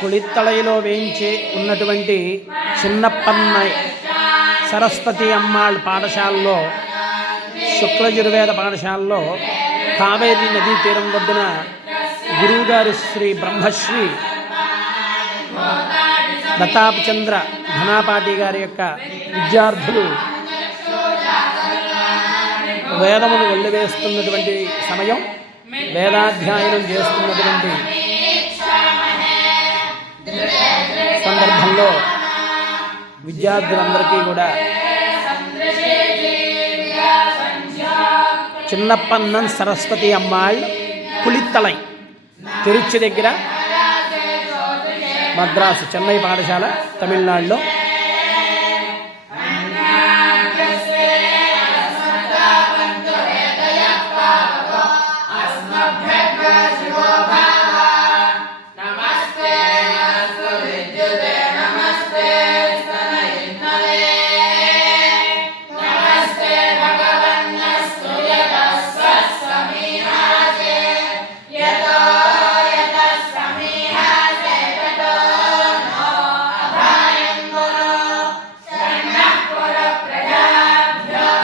కుళిత్తళయిలో వేయించి ఉన్నటువంటి చిన్నప్పన్నై సరస్వతి అమ్మాళ్ పాఠశాలలో, శుక్లయజుర్వేద పాఠశాలలో కావేరీ నదీ తీరం వద్దున గురువుగారు శ్రీ బ్రహ్మశ్రీ ప్రతాప్ చంద్ర ఘనాపాటి గారి యొక్క విద్యార్థులు వేదమును వెళ్ళివేస్తున్నటువంటి సమయం, వేదాధ్యయనం చేస్తున్నటువంటి సందర్భంలో విద్యార్థులందరికీ కూడా చిన్నప్పన్నన్ సరస్వతి అమ్మాళ్ కుళిత్తళై, తిరుచి దగ్గర, మద్రాసు చెన్నై పాఠశాల తమిళనాడులో